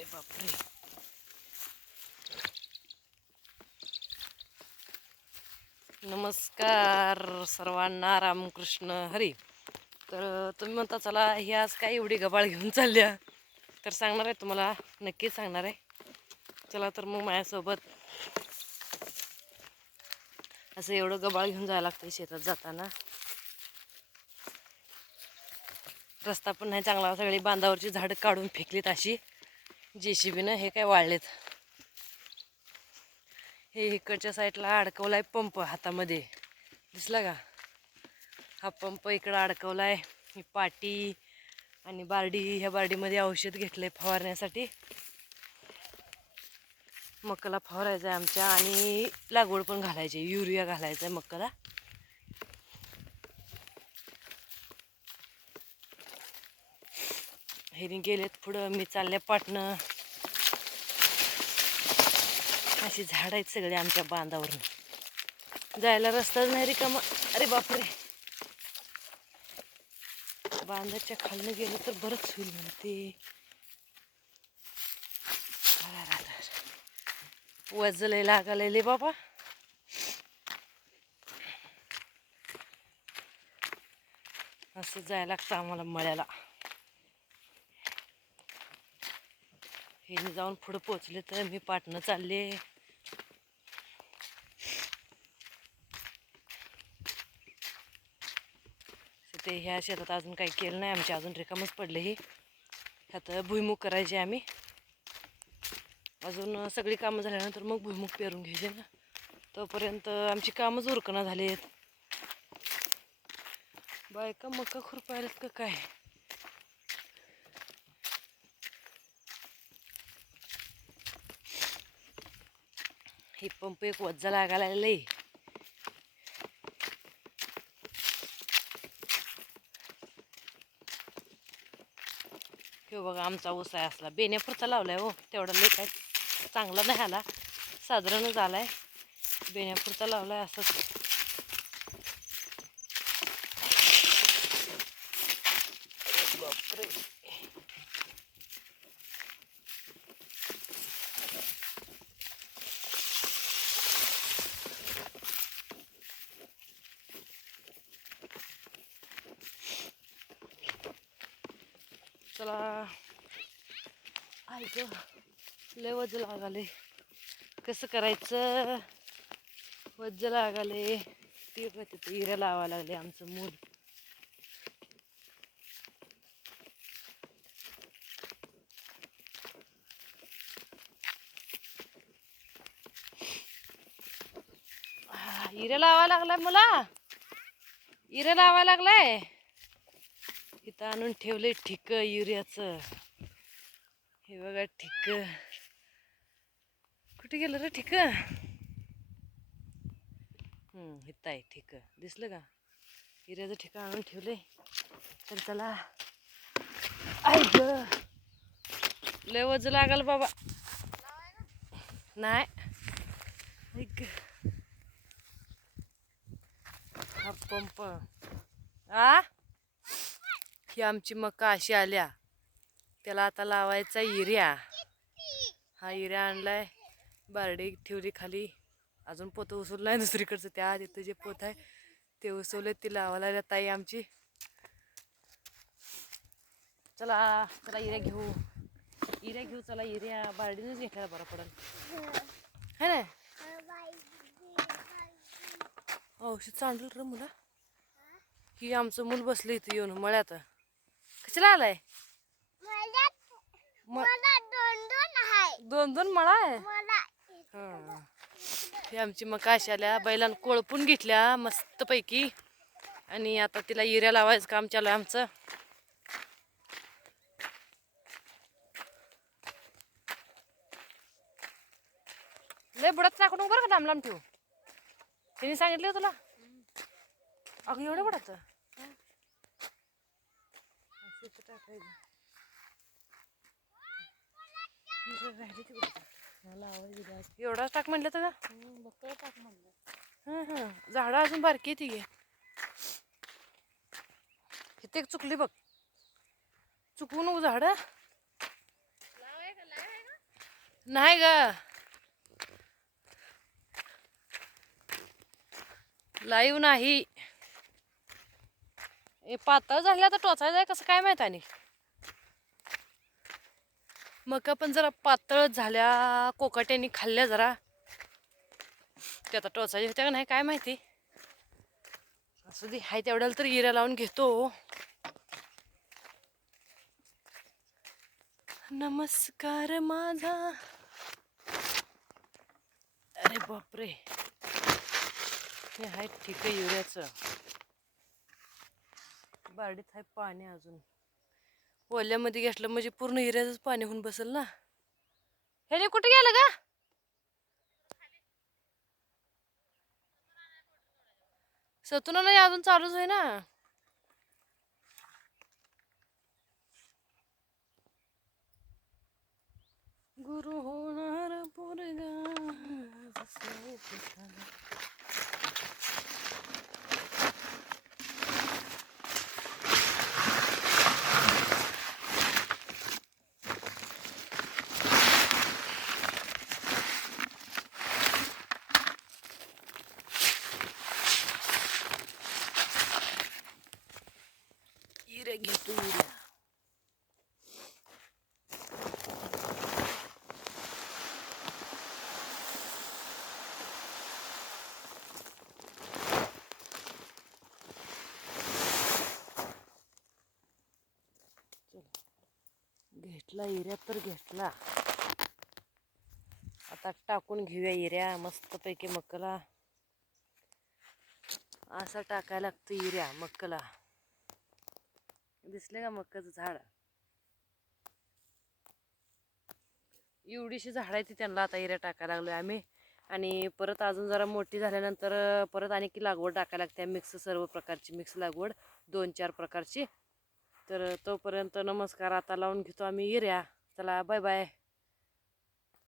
अरे बापरे. नमस्कार सर्वांना रामकृष्ण. हरी. तर तुम्ही म्हणता चला ही आज काय एवढी गबाळ घेऊन चालल्या? तर सांगणार आहे तुम्हाला नक्कीच सांगणार आहे. चला तर मग माझ्यासोबत असं एवढं गबाळ घेऊन जायला लागतं शेतात जाताना. रस्ता पण नाही चांगला सगळी बांधावरची झाडं काढून फेकलीत अशी. जे सी बीनं हे काय वाळलेत. हे इकडच्या साईडला अडकवलाय पंप हातामध्ये. दिसला का? हा पंप इकडं अडकवलाय. ही पाटी आणि बारडी ह्या बारडीमध्ये औषध घेतलंय फवारण्यासाठी. मक्काला फवारायचं आहे आमच्या आणि लागवड पण घालायची युरिया घालायचा आहे मक्काला. हेरी गेलेत पुढं मी चालले पाटणं. अशी झाड आहेत सगळे आमच्या बांधावरून. जायला रस्ताच नाही रिकामा अरे बापरे. बांधाच्या खालनं गेलं तर बरंच होईल म्हणते. वजले लागायला बाबा. असं जायला लागतं आम्हाला मळ्याला. हिने जाऊन पुढं पोचले तर मी पाटणं चालले. ते ह्या शेतात अजून काही केलं नाही आमच्या अजून रिकामच पडले ही. ह्यात भुईमुग करायचे आम्ही. अजून सगळी कामं झाल्यानंतर मग भुईमुग पेरून घ्यायचे ना. तोपर्यंत आमची कामच उरकणं आहेत बायका मका खुरपायलात का काय? हे पंप एक वज्जा लागायला लई हे बघा आमचा ऊस आहे असला. बेण्यापुरचा लावलाय हो. तेवढा लई काय चांगला नाही आला. साधारणच आलाय. बेण्यापुरचा लावलाय असंच अरे बापरे चला. ऐक लय वज लागाले. कसं करायचं? वज लागाले. ते का तिथं हिऱ्या लावा लागले आमचं मूल. हिरा लावा लागलाय मला? हिरा लावा लागलाय? आता आणून ठेवले ठिक युरियाचं. हे बघा ठिक. कुठे गेलं रे ठिक? हम्म आहे ठिक. दिसलं का? युरियाचं ठिका आणून ठेवले तर चला. ऐक लय वज लागल बाबा. नाही. ऐक हा पंप. आ? ही आमची मका अशी आल्या. त्याला आता लावायचा युरिया हा युरिया आणलाय. बारडी ठेवली खाली. अजून पोतं उसवलं नाही दुसरीकडचं. त्या तिथं जे पोत आहे ते उसवले ती लावायला लागल्या ताई आमची. चला चला युरिया घेऊ. युरिया घेऊ चला युरिया बारडीनच घेतल्याला बरं पडेल. है ना? औषध चांगलं रे मुला. ही आमचं मूल बसलं इथं येऊन. मळ्यात. कशाला आलाय? म- दोन दोन मळा आहे? हा. ही आमची अशी आल्या बैलांना कोळपून घेतल्या मस्तपैकी. आणि आता तिला युरिया लावायचं काम चालू आहे आमचं. लय बुडात टाकू नको बरं का लांब लांब ठेवू तिने सांगितलं तुला? अगं एवढं बुडाचं असं इथं टाकायचं. बाग. एवढाच टाक म्हणलं तर का हां हां. झाडं अजून बारकी ती घे. इथे एक चुकली बघ. चुकवू नको झाडं. नाही ग. लाईव्ह नाही. हे पातळ झालं आता टोचायचं आहे कसं काय माहीत आणि? मका पण जरा पातळ झाल्या कोकाट्यानी खाल्ल्या जरा. ते आता टोचायचे होत्या का नाही काय माहिती? असू दे हाय तेवढ्याला तर इरा लावून घेतो. नमस्कार माझा. अरे बापरे. हे आहे ठीक आहे युऱ्याचं बारडीत आहे पाणी अजून. ओल्यामध्ये घेतलं म्हणजे पूर्ण हिऱ्याचंच पाणी होऊन बसेल ना. हे कुठे गेलं का सतुना नाही अजून चालूच आहे ना गुरु हो इरे घेतो इरे घेतला इऱ्या तर घेतला. आता टाकून घेऊया इऱ्या मस्तपैकी मक्कला असा टाकायला लागतं हिऱ्या मक्कला दिसले का मक्काचं झाड? एवढीशी झाड आहे ती त्यांना आता हिऱ्या टाकायला लागलोय आम्ही. आणि परत अजून जरा मोठी झाल्यानंतर परत आणखी लागवड टाकायला लागते मिक्स सर्व प्रकारची मिक्स लागवड दोन चार प्रकारची. तर तोपर्यंत नमस्कार. आता लावून घेतो आम्ही हिऱ्या. चला बाय बाय